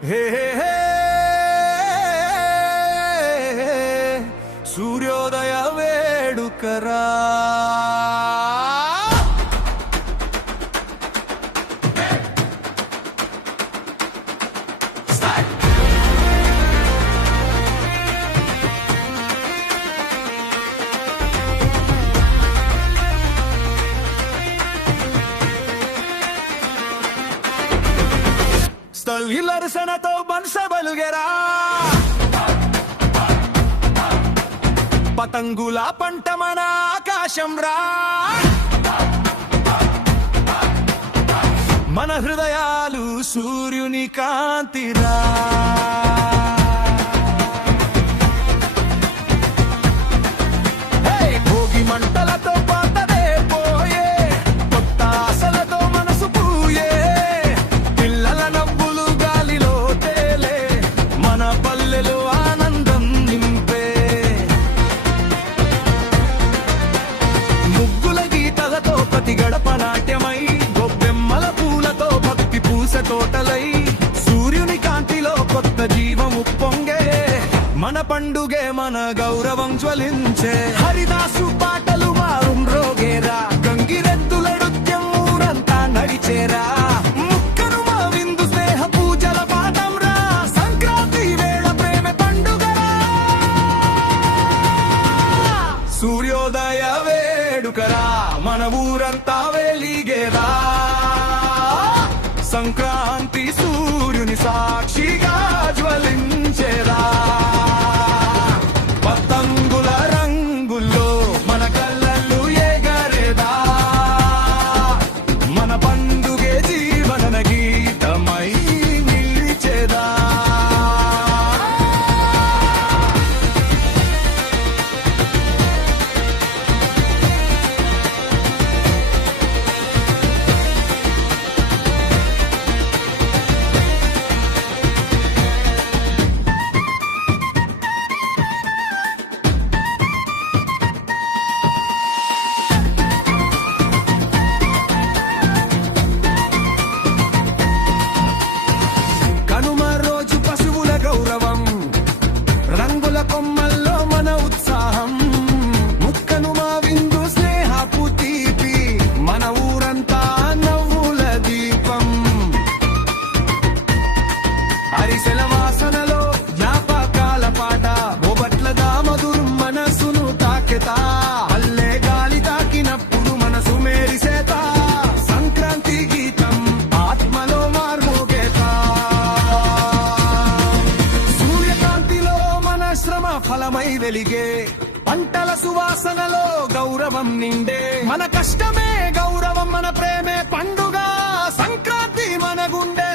హే హే సూర్యోదయ వేడుకరా హిల్లరసనతో మనస బలుగెరా పతంగుల పంట మన ఆకాశం రా మన హృదయాలు సూర్యుని కాంతిరా భోగి మంటలతో పాతదే పోయే కొత్త ఆశలతో మనసు పూయే పిల్లల నవ్వులు గాలిలో తేలే మన పల్లెలో ఆనందం నింపే ముగ్గుల గీతలతో ప్రతి గడప నాట్యమై గొబ్బెమ్మల పూలతో భక్తి పూస తోటలై సూర్యుని కాంతిలో కొత్త జీవం ఉప్పొంగే మన పండుగే మన గౌరవం జ్వలించే హరిదాసు పాటలు మారుం రోగేరా గంగిరెద్దుల నృత్యం ఊరంతా నడిచేరా ముక్కను మా విందు స్నేహ పూజల పాఠం రా సంక్రాంతి వేళ ప్రేమ పండుగరా సూర్యోదయ వేడుకరా మన ఊరంతా వెలిగేరా సంక్రాంతి సూర్యుని సాక్షిగా జ్వలించేరా పతంగుల రంగుల్లో మన కళ్ళల్లో ఎగరేదా మన పండుగే జీవన గీతమై నిలిచేదా కనుమ రోజు పశువుల గౌరవం రంగుల కొమ్మల్లో మన ఉత్సాహం ముక్కను మా విందు స్నేహపు తీపి మన ఊరంతా నవ్వుల దీపం అరిసెల వాసనలో జ్ఞాపకాల పాట బొబట్ల దామదురు మనసును తాకెతా అల్లే గాలి తాకినప్పుడు మనసు మేరిసేత సంక్రాంతి గీతం ఆత్మలో మార్మోగేతా సూర్యకాంతిలో మన శ్రమ ఫలమై వెలిగే పంటల సువాసనలో గౌరవం నిండే మన కష్టమే గౌరవం మన ప్రేమే పండుగ సంక్రాంతి మన గుండె